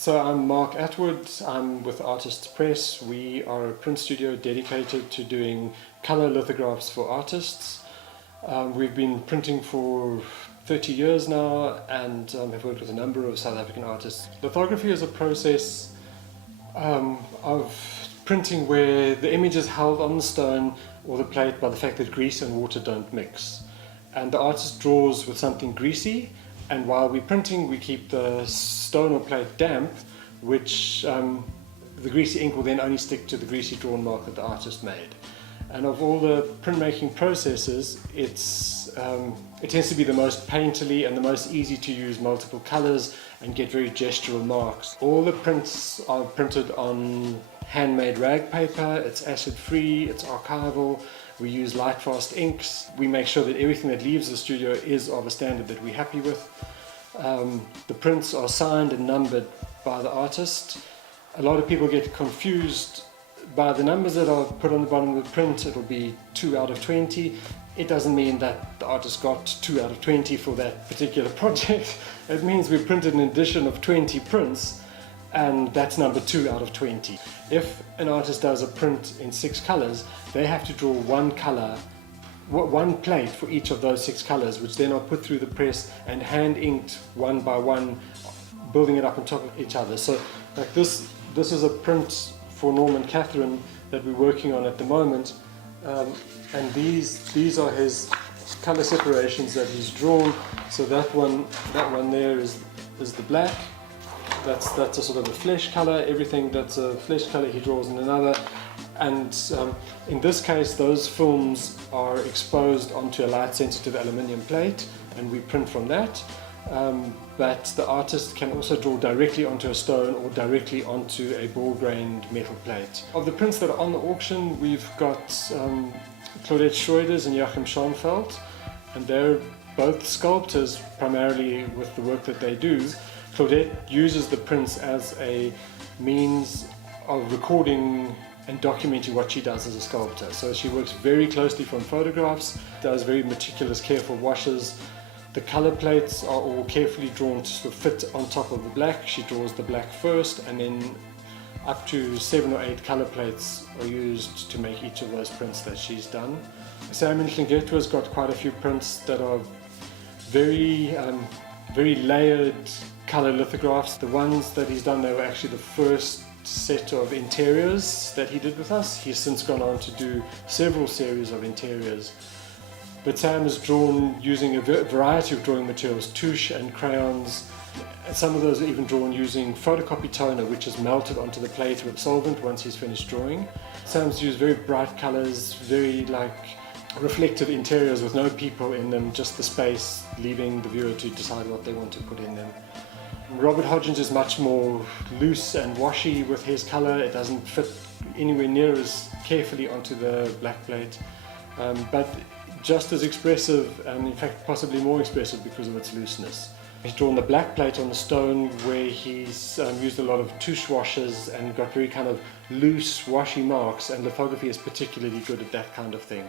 So I'm Mark Attwood, I'm with Artists Press. We are a print studio dedicated to doing colour lithographs for artists. We've been printing for 30 years now and have worked with a number of South African artists. Lithography is a process of printing where the image is held on the stone or the plate by the fact that grease and water don't mix. And the artist draws with something greasy, and while we're printing we keep the stone or plate damp, which the greasy ink will then only stick to the greasy drawn mark that the artist made. And of all the printmaking processes, it tends to be the most painterly and the most easy to use multiple colours and get very gestural marks. All the prints are printed on handmade rag paper, it's acid free, it's archival, we use light fast inks, we make sure that everything that leaves the studio is of a standard that we're happy with. The prints are signed and numbered by the artist. A lot of people get confused by the numbers that are put on the bottom of the print. It'll be 2 out of 20. It doesn't mean that the artist got 2 out of 20 for that particular project. It means we printed an edition of 20 prints, and that's number 2 out of 20. If an artist does a print in 6 colours, they have to draw one colour, one plate for each of those 6 colours, which then are put through the press and hand inked one by one, building it up on top of each other. So like this is a print for Norman Catherine that we're working on at the moment, and these are his colour separations that he's drawn. So that one there is the black. That's a sort of a flesh colour. Everything that's a flesh colour he draws in another. And in this case, those films are exposed onto a light sensitive aluminium plate, and we print from that. But the artist can also draw directly onto a stone or directly onto a ball-grained metal plate. Of the prints that are on the auction, we've got Claudette Schroeders and Joachim Schoenfeld, and they're both sculptors primarily with the work that they do. Claudette uses the prints as a means of recording and documenting what she does as a sculptor. So she works very closely from photographs, does very meticulous, careful washes. The colour plates are all carefully drawn to sort of fit on top of the black. She draws the black first, and then up to 7 or 8 colour plates are used to make each of those prints that she's done. Sam has got quite a few prints that are very layered colour lithographs. The ones that he's done, they were actually the first set of interiors that he did with us. He's since gone on to do several series of interiors. But Sam has drawn using a variety of drawing materials, tuche and crayons. Some of those are even drawn using photocopy toner, which is melted onto the plate with solvent once he's finished drawing. Sam's used very bright colours, very reflective interiors with no people in them, just the space, leaving the viewer to decide what they want to put in them. Robert Hodgins is much more loose and washy with his colour. It doesn't fit anywhere near as carefully onto the black plate, but just as expressive, and in fact possibly more expressive because of its looseness. He's drawn the black plate on the stone where he's used a lot of tuche washes and got very kind of loose washy marks, and lithography is particularly good at that kind of thing.